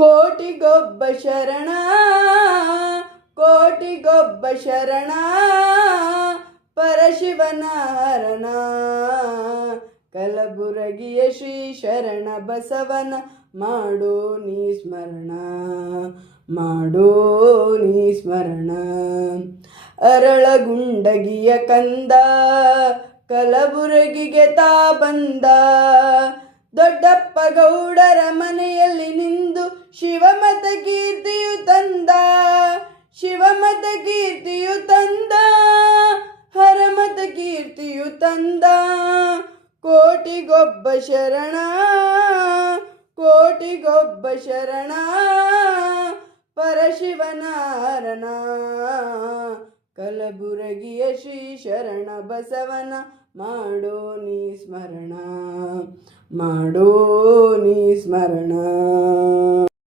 ಕೋಟಿಗೊಬ್ಬ ಶರಣ ಕೋಟಿಗೊಬ್ಬ ಶರಣ ಪರಶಿವನ ಹರಣ ಕಲಬುರಗಿಯ ಶ್ರೀ ಶರಣ ಬಸವನ ಮಾಡೋ ನೀ ಸ್ಮರಣ ಮಾಡೋ ನೀ ಸ್ಮರಣ ಅರಳಗುಂಡಗಿಯ ಕಂದ ಕಲಬುರಗಿಗೆ ತಾ ಬಂದ ದೊಡ್ಡಪ್ಪ ಗೌಡರ ಮನೆಯಲ್ಲಿ ನಿಂದು ಶಿವಮತ ಕೀರ್ತಿಯು ತಂದ ಶಿವಮತ ಕೀರ್ತಿಯು ತಂದ ಹರಮತ ಕೀರ್ತಿಯು ತಂದ ಕೋಟಿಗೊಬ್ಬ ಶರಣ ಕೋಟಿಗೊಬ್ಬ ಶರಣ ಪರಶಿವನ ಹರಣ ಕಲಬುರಗಿಯ ಶ್ರೀ ಶರಣ ಬಸವನ ಮಾಡೋ ನೀ ಸ್ಮರಣ ಮಾಡೋ ನೀ ಸ್ಮರಣ.